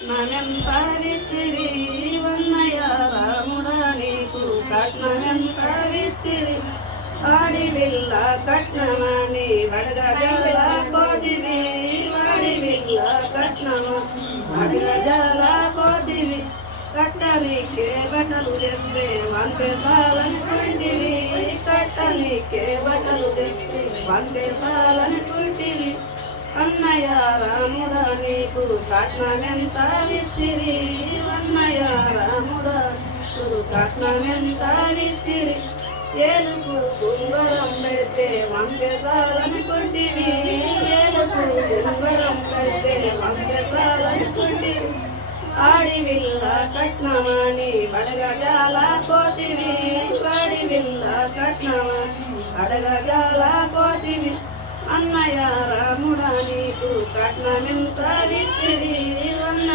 కట్నమెంత విచ్చిరి వన్నయ్య రాముడా నీకు కట్నమెంత విచ్చిరి వాడి విల్ల కట్నమని వడగజల పోదివి వాడి విల్ల కట్నమ వడగజల పోదివి కట్టనికే బట్టలు తెస్తే వంతే సాలనుకుంటివి కట్టనికే బట్టలు తెస్తే వంతే సాలనుకుంటివి అన్నయ్య రాముడా నీకు కట్నమెంత విచ్చిరి అన్నయ్య రాముడా నీకు కట్నమెంత విచ్చిరి ఏలుకు కుంగరం పెడితే వంతే సాలనుకుంటివి ఏలుకు కుంగరం పెడితే వంతే సాలనుకుంటివి ఆడి విల్ల కట్నమని బడగజాల పోతివి వాడి విల్ల కట్నమని బడగజాల పోతివి అన్నయ్య రాముడా నీకు కట్నమెంత విచ్చిరి